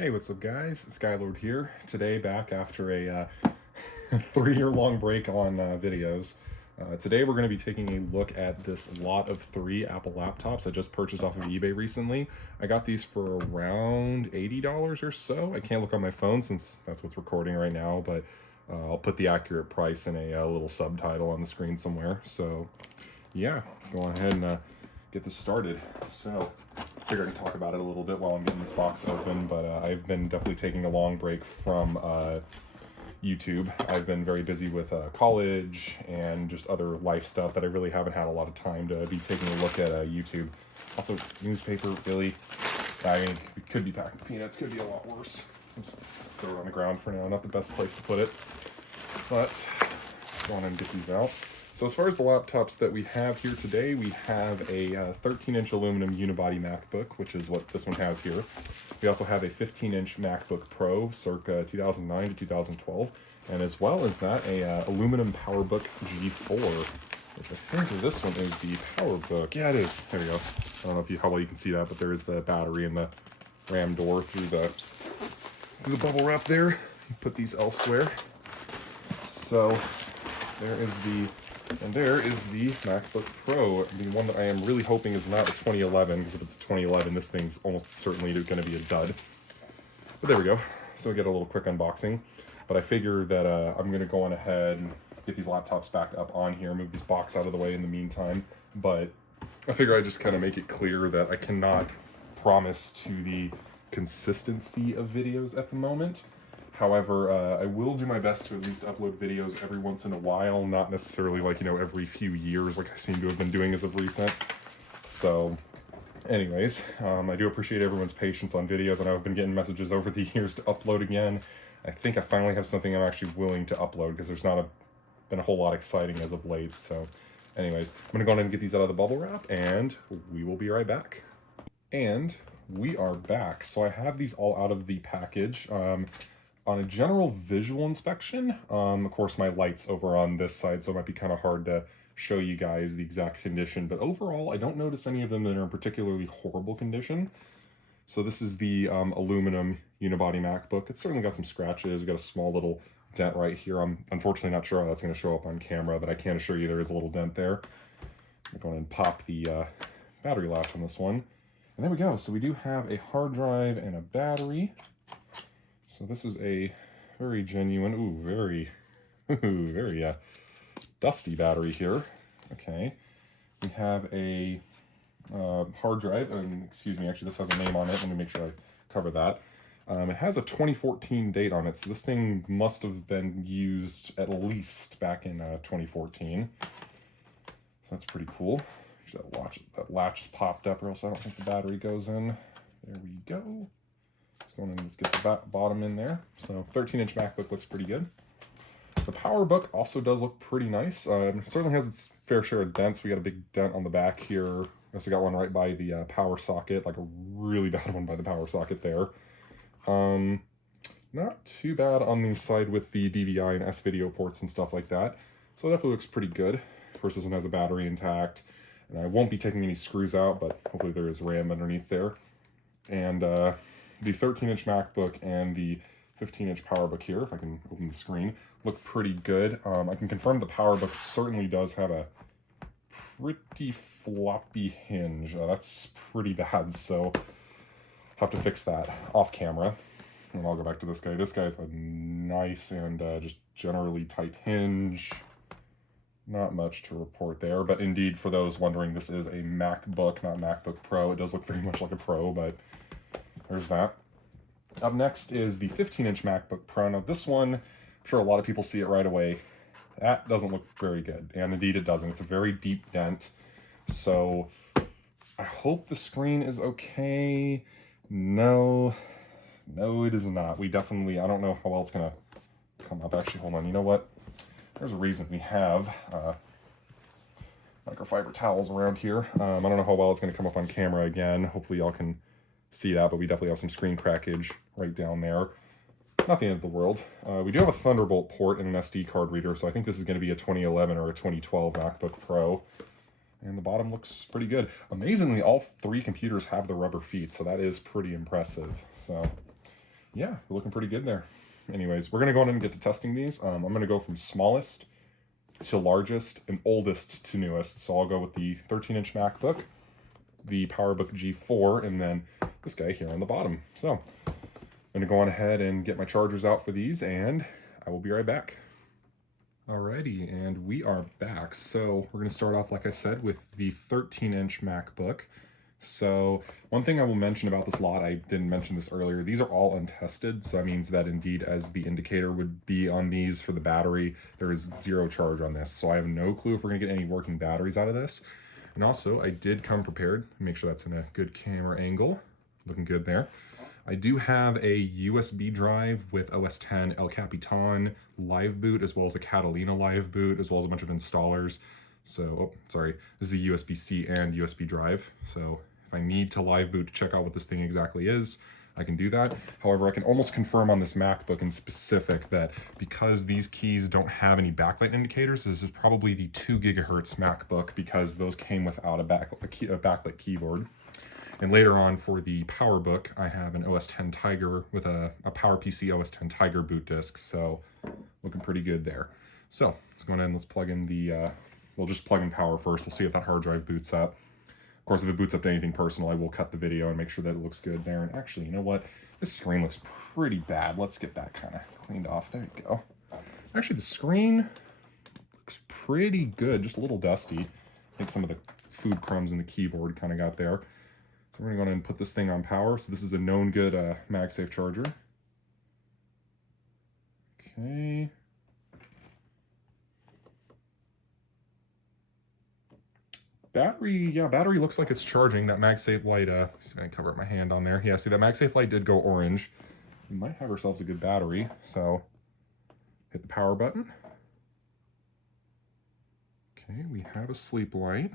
Hey, what's up guys? Skylord here. Today back after a 3-year-long break on videos. Today we're going to be taking a look at this lot of 3 Apple laptops I just purchased off of eBay recently. I got these for around $80 or so. I can't look on my phone since that's what's recording right now, but I'll put the accurate price in a little subtitle on the screen somewhere. So yeah, let's go ahead and get this started. So I figure I can talk about it a little bit while I'm getting this box open, but I've been definitely taking a long break from YouTube. I've been very busy with college and just other life stuff that I really haven't had a lot of time to be taking a look at YouTube. Also, newspaper, really, I mean, it could be packed peanuts, could be a lot worse. I'll just throw it on the ground for now, not the best place to put it. But let's go on and get these out. So as far as the laptops that we have here today, we have a 13-inch aluminum unibody MacBook, which is what this one has here. We also have a 15-inch MacBook Pro, circa 2009 to 2012, and as well as that, a aluminum PowerBook G4, which I think this one is the PowerBook. Yeah, it is. There we go. I don't know how well you can see that, but there is the battery and the RAM door through the bubble wrap there. You put these elsewhere. So there is the MacBook Pro, the one that I am really hoping is not a 2011, because if it's 2011, this thing's almost certainly going to be a dud. But there we go. So we get a little quick unboxing. But I figure that I'm going to go on ahead and get these laptops back up on here, move this box out of the way in the meantime. But I figure I just kind of make it clear that I cannot promise to the consistency of videos at the moment. However, I will do my best to at least upload videos every once in a while, not necessarily like, every few years like I seem to have been doing as of recent. So anyways, I do appreciate everyone's patience on videos. I know I've been getting messages over the years to upload again. I think I finally have something I'm actually willing to upload because there's not been a whole lot exciting as of late. So anyways, I'm going to go ahead and get these out of the bubble wrap and we will be right back. And we are back. So I have these all out of the package. On a general visual inspection, of course my light's over on this side, so it might be kind of hard to show you guys the exact condition, but overall I don't notice any of them that are in particularly horrible condition. So this is the aluminum unibody MacBook. It's certainly got some scratches. We've got a small little dent right here. I'm unfortunately not sure how that's going to show up on camera, but I can assure you there is a little dent there. I'm going to pop the battery latch on this one. And there we go. So we do have a hard drive and a battery. So this is a very genuine, very dusty battery here. Okay, we have a hard drive, excuse me, actually this has a name on it. Let me make sure I cover that. It has a 2014 date on it, so this thing must have been used at least back in 2014. So that's pretty cool. Actually, that latch is popped up, or else I don't think the battery goes in. There we go. Let's go and let's get the bottom in there. So 13-inch MacBook looks pretty good. The PowerBook also does look pretty nice. It certainly has its fair share of dents. We got a big dent on the back here. We also got one right by the power socket, like a really bad one by the power socket there. Not too bad on the side with the DVI and S-video ports and stuff like that. So it definitely looks pretty good. Of course, this one has a battery intact. And I won't be taking any screws out, but hopefully there is RAM underneath there. And the 13-inch MacBook and the 15-inch PowerBook here, if I can open the screen, look pretty good. I can confirm the PowerBook certainly does have a pretty floppy hinge. That's pretty bad, so I'll have to fix that off camera. And I'll go back to this guy. This guy's a nice and just generally tight hinge. Not much to report there, but indeed, for those wondering, this is a MacBook, not MacBook Pro. It does look very much like a Pro, but there's that. Up next is the 15-inch MacBook Pro. Now this one, I'm sure a lot of people see it right away. That doesn't look very good, and indeed it doesn't. It's a very deep dent, so I hope the screen is okay. No, it is not. I don't know how well it's gonna come up. Actually, hold on, you know what? There's a reason we have microfiber towels around here. I don't know how well it's gonna come up on camera again. Hopefully y'all can see that, but we definitely have some screen crackage right down there. Not the end of the world. We do have a Thunderbolt port and an SD card reader, so I think this is going to be a 2011 or a 2012 MacBook Pro. And the bottom looks pretty good. Amazingly, all 3 computers have the rubber feet, so that is pretty impressive. So yeah, we're looking pretty good there. Anyways, we're going to go on and get to testing these. I'm going to go from smallest to largest and oldest to newest. So I'll go with the 13-inch MacBook, the PowerBook G4, and then this guy here on the bottom. So I'm going to go on ahead and get my chargers out for these, and I will be right back. Alrighty, and we are back. So we're going to start off, like I said, with the 13-inch MacBook. So one thing I will mention about this lot, I didn't mention this earlier, these are all untested. So that means that indeed, as the indicator would be on these for the battery, there is 0 charge on this. So I have no clue if we're gonna get any working batteries out of this. And also I did come prepared, make sure that's in a good camera angle, looking good there. I do have a USB drive with OS X, El Capitan live boot, as well as a Catalina live boot, as well as a bunch of installers. So, oh, sorry, this is a USB-C and USB drive. So if I need to live boot to check out what this thing exactly is, I can do that. However, I can almost confirm on this MacBook in specific that because these keys don't have any backlight indicators, this is probably the 2 gigahertz MacBook because those came without a backlit keyboard. And later on for the PowerBook, I have an OS X Tiger with a PowerPC OS X Tiger boot disk. So looking pretty good there. So let's go ahead and let's plug in the, we'll just plug in power first. We'll see if that hard drive boots up. Of course, if it boots up to anything personal, I will cut the video and make sure that it looks good there. And actually, you know what? This screen looks pretty bad. Let's get that kind of cleaned off. There you go. Actually, the screen looks pretty good, just a little dusty. I think some of the food crumbs in the keyboard kind of got there. So we're going to go ahead and put this thing on power. So this is a known good MagSafe charger. Okay. Battery, yeah, battery looks like it's charging. That MagSafe light, see if I can cover up my hand on there. Yeah, see, that MagSafe light did go orange. We might have ourselves a good battery, so hit the power button. Okay, we have a sleep light.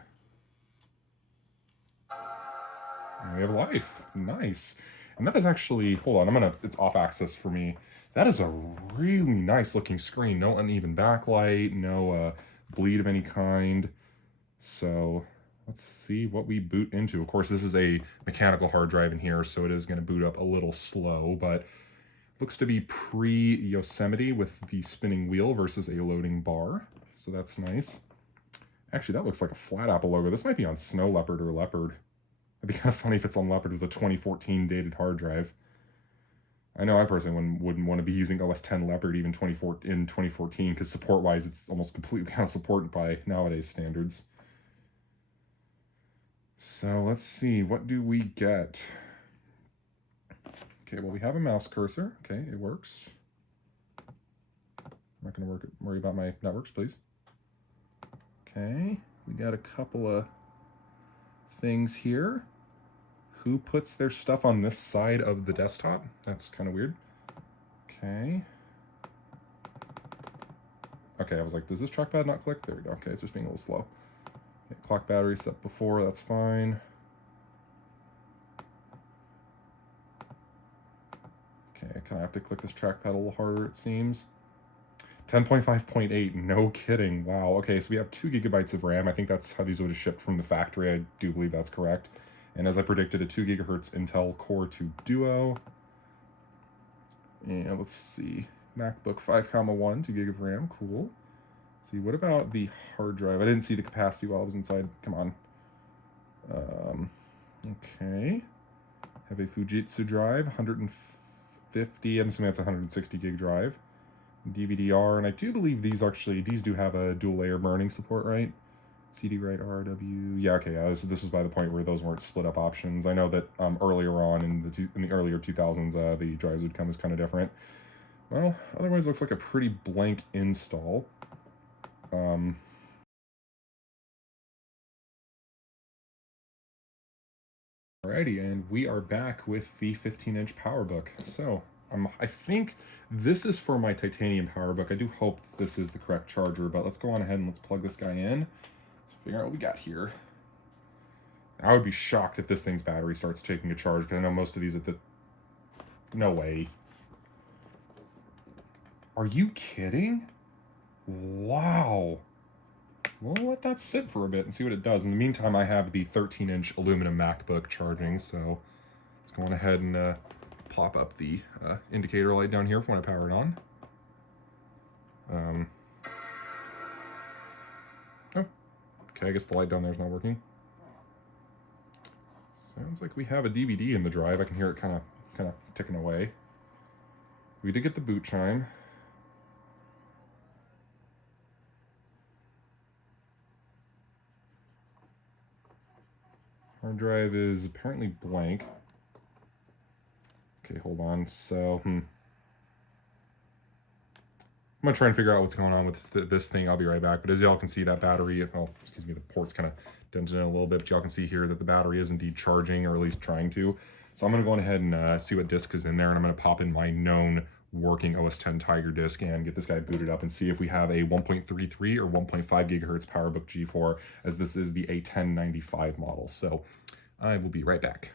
And we have life. Nice. And that is actually, hold on, it's off axis for me. That is a really nice looking screen. No uneven backlight, no bleed of any kind. So let's see what we boot into. Of course, this is a mechanical hard drive in here, so it is going to boot up a little slow, but looks to be pre-Yosemite with the spinning wheel versus a loading bar. So that's nice. Actually, that looks like a Flat Apple logo. This might be on Snow Leopard or Leopard. It'd be kind of funny if it's on Leopard with a 2014 dated hard drive. I know I personally wouldn't want to be using OS X Leopard even in 2014 because support-wise, it's almost completely out of support by nowadays standards. So let's see, what do we get? Okay, well, we have a mouse cursor. Okay, it works. I'm not going to worry about my networks, please. Okay, we got a couple of things here. Who puts their stuff on this side of the desktop? That's kind of weird. Okay. Okay, I was like, does this trackpad not click? There we go. Okay, it's just being a little slow. Okay, clock battery set before, that's fine. Okay, I kind of have to click this trackpad a little harder, it seems. 10.5.8, no kidding. Wow, okay, so we have 2 gigabytes of RAM. I think that's how these would have shipped from the factory. I do believe that's correct. And as I predicted, a 2 gigahertz Intel Core 2 Duo. And let's see, MacBook 5.1, 2 gig of RAM, cool. Let's see, what about the hard drive? I didn't see the capacity while I was inside, come on. Okay, have a Fujitsu drive, 150, I'm assuming that's a 160 gig drive. DVD-R, and I do believe these do have a dual layer burning support, right? CD-write RW, yeah, okay, yeah, this is by the point where those weren't split up options. I know that earlier on in the earlier 2000s, the drives would come as kind of different. Well, otherwise it looks like a pretty blank install. Alrighty, and we are back with the 15-inch PowerBook. So, I think this is for my titanium PowerBook. I do hope this is the correct charger, but let's go on ahead and let's plug this guy in. Let's figure out what we got here. I would be shocked if this thing's battery starts taking a charge, because I know most of these at the... No way. Are you kidding? Wow. We'll let that sit for a bit and see what it does. In the meantime, I have the 13-inch aluminum MacBook charging, so let's go on ahead and pop up the indicator light down here for when I power it on. Oh, okay, I guess the light down there is not working. Sounds like we have a DVD in the drive. I can hear it kind of ticking away. We did get the boot chime. Hard drive is apparently blank. Okay, hold on. So, I'm gonna try and figure out what's going on with this thing. I'll be right back. But as y'all can see, that battery, oh, excuse me, the port's kind of dented in a little bit. But y'all can see here that the battery is indeed charging, or at least trying to. So I'm gonna go ahead and see what disk is in there, and I'm gonna pop in my known working OS X Tiger disk and get this guy booted up and see if we have a 1.33 or 1.5 gigahertz PowerBook G4, as this is the A1095 model. So I will be right back.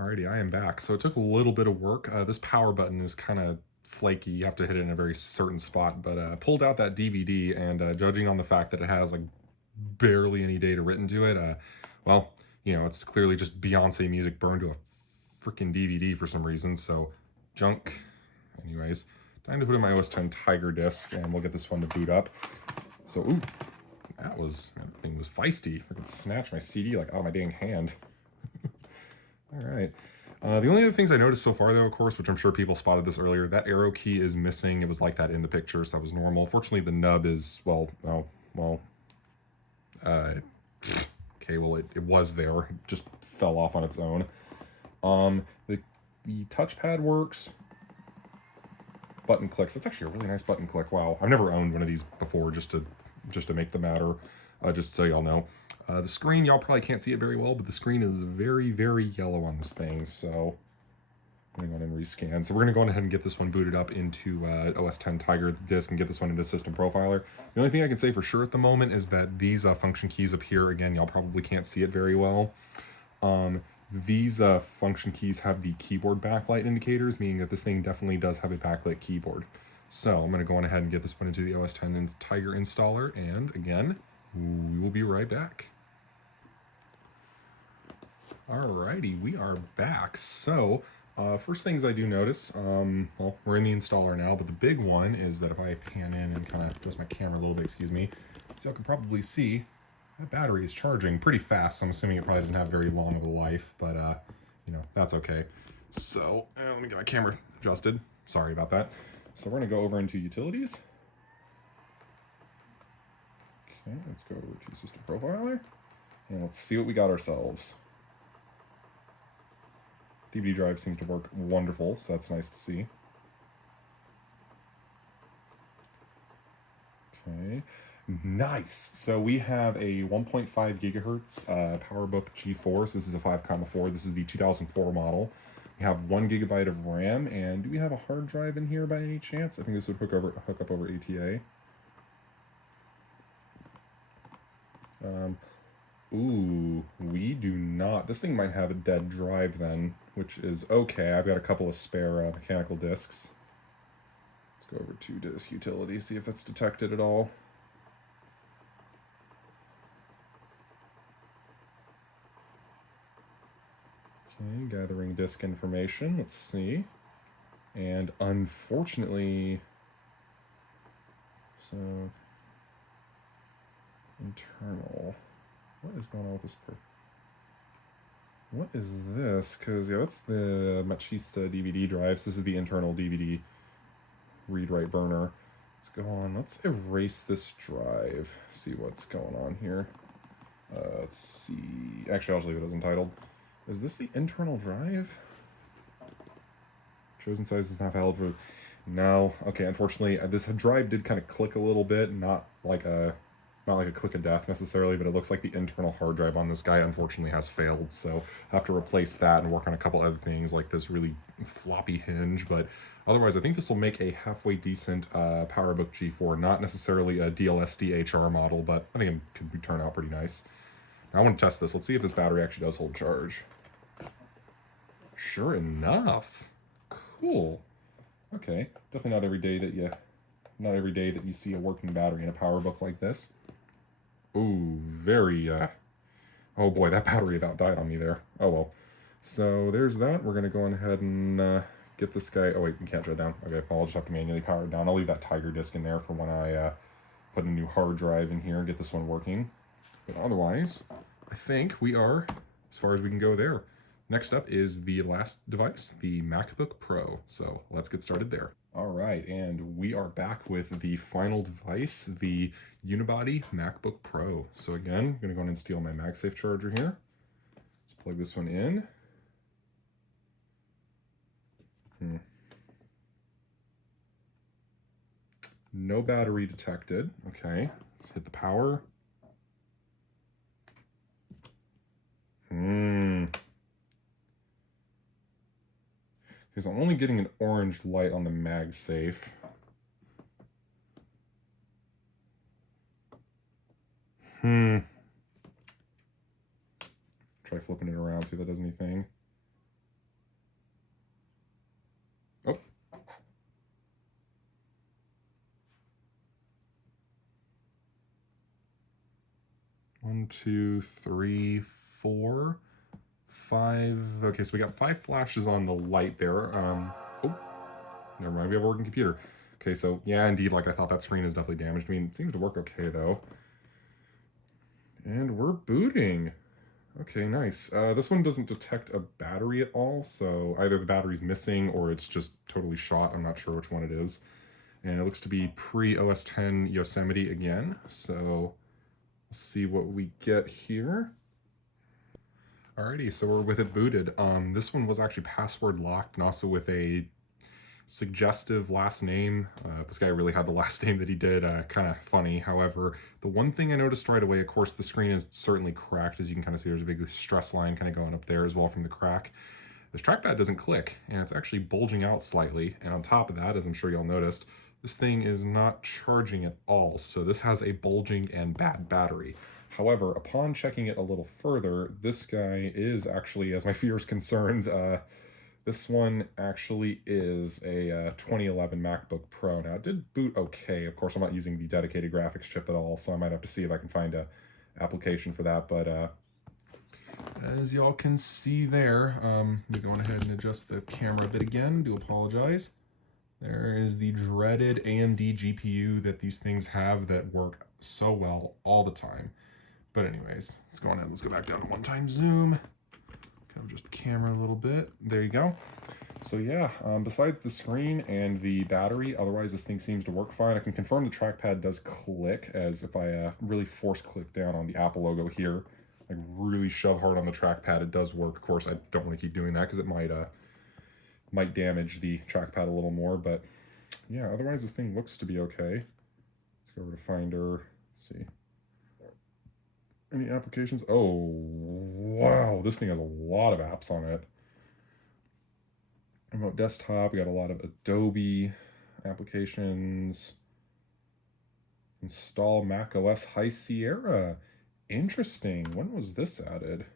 Alrighty, I am back. So it took a little bit of work. This power button is kind of flaky. You have to hit it in a very certain spot, but I pulled out that DVD, and judging on the fact that it has like barely any data written to it, well, you know, it's clearly just Beyonce music burned to a freaking DVD for some reason. So junk. Anyways, time to put in my OS X Tiger disk, and we'll get this one to boot up. So, ooh, that thing was feisty. I could snatch my CD like out of my dang hand. All right. The only other things I noticed so far, though, of course, which I'm sure people spotted this earlier, that arrow key is missing. It was like that in the picture, so that was normal. Fortunately, the nub is, okay, well, it was there. It just fell off on its own. The touchpad works. Button clicks. That's actually a really nice button click. Wow, I've never owned one of these before, just to make the matter, just so y'all know. The screen, y'all probably can't see it very well, but the screen is very, very yellow on this thing, so I'm going to go and rescan. So we're going to go ahead and get this one booted up into OS X Tiger disk and get this one into System Profiler. The only thing I can say for sure at the moment is that these function keys up here, again, y'all probably can't see it very well. These function keys have the keyboard backlight indicators, meaning that this thing definitely does have a backlit keyboard. So I'm going to go on ahead and get this one into the OS X Tiger installer, and again, we will be right back. Alrighty, we are back. So, first things I do notice, well, we're in the installer now, but the big one is that if I pan in and kind of adjust my camera a little bit, excuse me, so you can probably see that battery is charging pretty fast. So I'm assuming it probably doesn't have very long of a life, but you know, that's okay. So let me get my camera adjusted. Sorry about that. So we're gonna go over into utilities. Okay, let's go over to System Profiler, and let's see what we got ourselves. DVD drive seems to work wonderful, so that's nice to see. Okay. Nice. So we have a 1.5 gigahertz PowerBook G4. So this is a 5.4. This is the 2004 model. We have 1 gigabyte of RAM, and do we have a hard drive in here by any chance? I think this would hook up over ATA. Ooh, we do not. This thing might have a dead drive then, which is okay. I've got a couple of spare mechanical disks. Let's go over to disk utility, see if that's detected at all. Okay, gathering disk information. Let's see. And unfortunately, so internal. What is going on with this? What is this? Because yeah, that's the Machista DVD drive. So this is the internal DVD read-write burner. Let's go on. Let's erase this drive. See what's going on here. Let's see. Actually, I'll just leave it as untitled. Is this the internal drive? Chosen size is not valid for... No. Okay, unfortunately, this drive did kind of click a little bit. Not like a click of death necessarily, but it looks like the internal hard drive on this guy unfortunately has failed. So I have to replace that and work on a couple other things like this really floppy hinge. But otherwise, I think this will make a halfway decent PowerBook G4. Not necessarily a DLSD HR model, but I think it could turn out pretty nice. Now I want to test this. Let's see if this battery actually does hold charge. Sure enough. Cool. Okay. Definitely not every day that you see a working battery in a PowerBook like this. Ooh, very, oh boy, that battery about died on me there. Oh well. So there's that. We're going to go on ahead and get this guy. Oh wait, you can't shut it down. Okay, well, I'll just have to manually power it down. I'll leave that Tiger disk in there for when I put a new hard drive in here and get this one working. But otherwise, I think we are as far as we can go there. Next up is the last device, the MacBook Pro. So let's get started there. All right, and we are back with the final device, the unibody MacBook Pro. So again, I'm gonna go in and steal my MagSafe charger here. Let's plug this one in. No battery detected. Okay, let's hit the power. Because I'm only getting an orange light on the MagSafe. Try flipping it around, see if that does anything. Oh. One, two, three, 4, 5. Okay, so we got 5 flashes on the light there. Oh, never mind, we have a working computer. Okay, so yeah, indeed, like I thought, that screen is definitely damaged. I mean, it seems to work okay though. And we're booting. Okay, nice. This one doesn't detect a battery at all, so either the battery's missing or it's just totally shot. I'm not sure which one it is. And it looks to be pre-OS 10 Yosemite again, so let's see what we get here. Alrighty, so we're with it booted. This one was actually password locked and also with a suggestive last name. This guy really had the last name that he did, kind of funny. However, the one thing I noticed right away, of course, the screen is certainly cracked. As you can kind of see, there's a big stress line kind of going up there as well from the crack. This trackpad doesn't click, and it's actually bulging out slightly. And on top of that, as I'm sure y'all noticed, this thing is not charging at all. So this has a bulging and bad battery. However, upon checking it a little further, this guy is actually, as my fear is concerned, this one actually is a 2011 MacBook Pro. Now, it did boot okay. Of course, I'm not using the dedicated graphics chip at all, so I might have to see if I can find a application for that. But as y'all can see there, let me go ahead and adjust the camera a bit again. Do apologize. There is the dreaded AMD GPU that these things have that work so well all the time. But anyways, let's go ahead. Let's go back down to one-time zoom. Kind of just the camera a little bit. There you go. So yeah, besides the screen and the battery, otherwise this thing seems to work fine. I can confirm the trackpad does click, as if I really force click down on the Apple logo here, like really shove hard on the trackpad, it does work. Of course, I don't want to keep doing that because it might damage the trackpad a little more. But yeah, otherwise this thing looks to be okay. Let's go over to Finder. Let's see. Any applications? Oh, wow. This thing has a lot of apps on it. Remote desktop. We got a lot of Adobe applications. Install macOS High Sierra. Interesting. When was this added?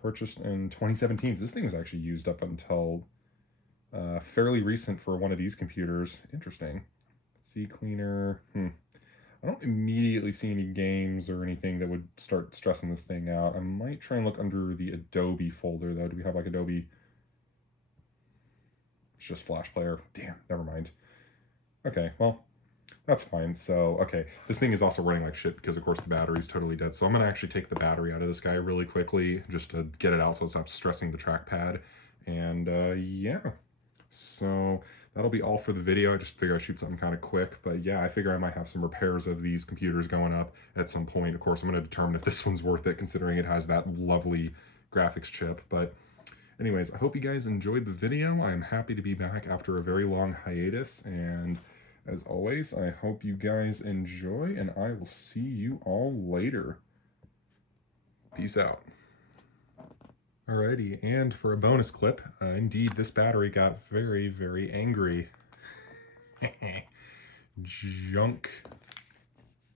Purchased in 2017. So this thing was actually used up until fairly recent for one of these computers. Interesting. CCleaner. I don't immediately see any games or anything that would start stressing this thing out. I might try and look under the Adobe folder, though. Do we have like Adobe? It's just Flash Player. Damn, never mind. Okay, well, that's fine. So, okay, this thing is also running like shit because, of course, the battery's totally dead. So I'm going to actually take the battery out of this guy really quickly just to get it out so it's not stressing the trackpad. And, yeah. So that'll be all for the video. I just figure I'd shoot something kind of quick. But yeah, I figure I might have some repairs of these computers going up at some point. Of course, I'm going to determine if this one's worth it, considering it has that lovely graphics chip. But anyways, I hope you guys enjoyed the video. I'm happy to be back after a very long hiatus. And as always, I hope you guys enjoy, and I will see you all later. Peace out. Alrighty, and for a bonus clip, indeed, this battery got very, very angry. Junk.